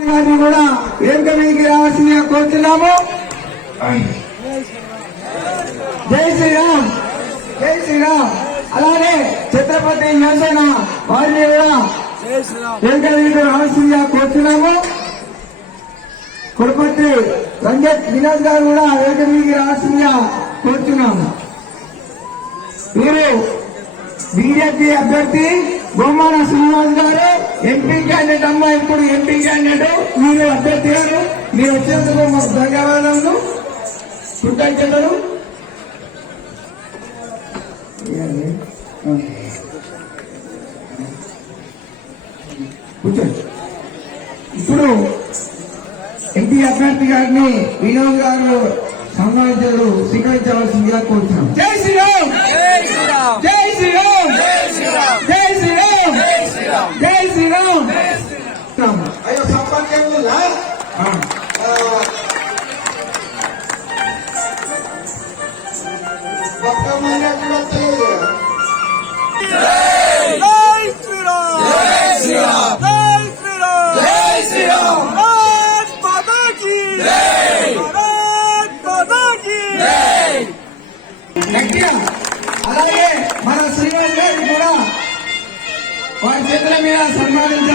గారిని కూడా వేదిక మీదకి రావాల్సిందిగా కోరుతున్నాము. జై శ్రీరామ్ జై శ్రీరామ్. అలానే ఛత్రపతి యువసేన వారిని కూడా వేదిక మీదకి రావాల్సిందిగా కోరుతున్నాము. కురుపతి రంజిత్ వినోద్ గారు కూడా వేదిక మీదకి రావాల్సిందిగా కోరుతున్నాము. వీరు బీజేపీ అభ్యర్థి బొమ్మాన శ్రీనివాస్ గారు ఎంపీ క్యాండిడేట్ అమ్మ ఇప్పుడు ఎంపీ క్యాండిడేట్. మీరు అభ్యర్థి గారు మీరు వచ్చేందుకు మాకు ధన్యవాదాలు కృతజ్ఞతలు ఇప్పుడు ఎంపీ అభ్యర్థి గారిని వినోద్ గారు సన్మానించారు స్వీకరించవలసిందిగా కోరుతున్నాం. జై భారత్ మాతా కీ జై గట్టిగా అలాగే మన శ్రీనివాస్ గారిని కూడా వారి చేతుల మీద సన్మానించారు